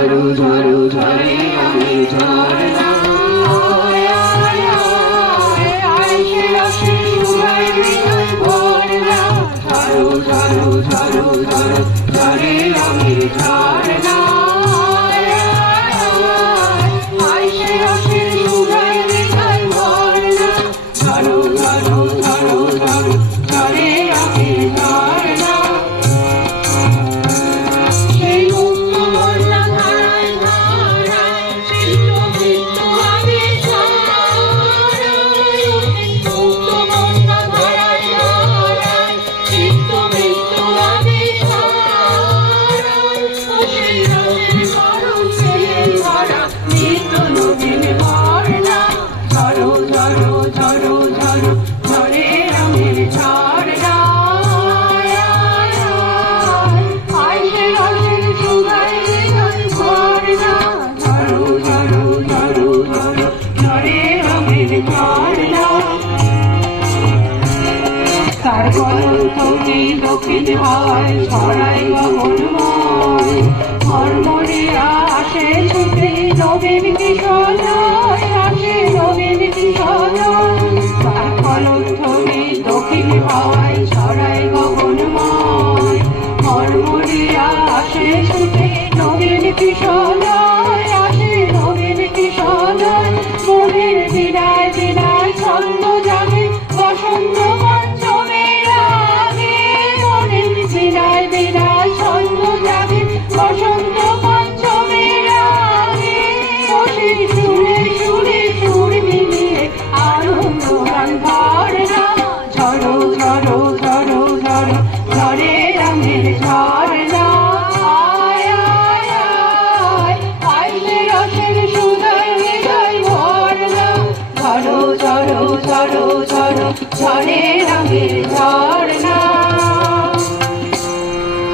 ঝরু ঝরু ঝরে রঙের ঝরনা ঝরু ঝরু ঝরু ঝরু ঝরে রঙের ঝরনা ঝরু ঝরু ঝরু ঝরু ঝরে রঙের ঝরনা সেই মুক্ত বন্যা ধারায় ধারায় চিত্ত মৃত্যু আবিষ্কার মুক্ত বন্যা ধারায় ধারায় চিত্ত মৃত্যু আবিষ্কার সেই রসের করুণ সেই ভরা নিত্য নবীন বর্ণা ঝরো ঝরো ঝরো ঝরো ঝরে রঙের ঝরনা ঝরো ঝরো ঝরো ঝরো ঝরে রঙের ঝরনা তার কলঙ্কে দক্ষিণ হয় ছড়াই গগনময় মর্মরিয়া আসে ছুটে নবীন কিশোরয় আসে নবীন কিশোরয় তার কলঙ্কে দক্ষিণ হয় ছড়াই গগনময় মর্মরিয়া আসে ছুটে নবীন কিশোরয় আসে নবীন কিশোরয় মনের বিদায় বিদায় ছন্দ জাগে বসন্ত পঞ্চমের আগে মনের বিদায় বিদায় ছন্দ জাগে বসন্ত পঞ্চমের আগে বসে সুরে সুরে সুর মিলিয়ে আনন্দ গান ভরনা ঝরো ঝরো ঝরো ঝরো ঝরে রঙের ঝরনা আয় আয় আয় আয় সে রসের সুদয় হৃদয় ভরনা ঝরো ঝরো ঝরো ঝরো ঝরে রঙের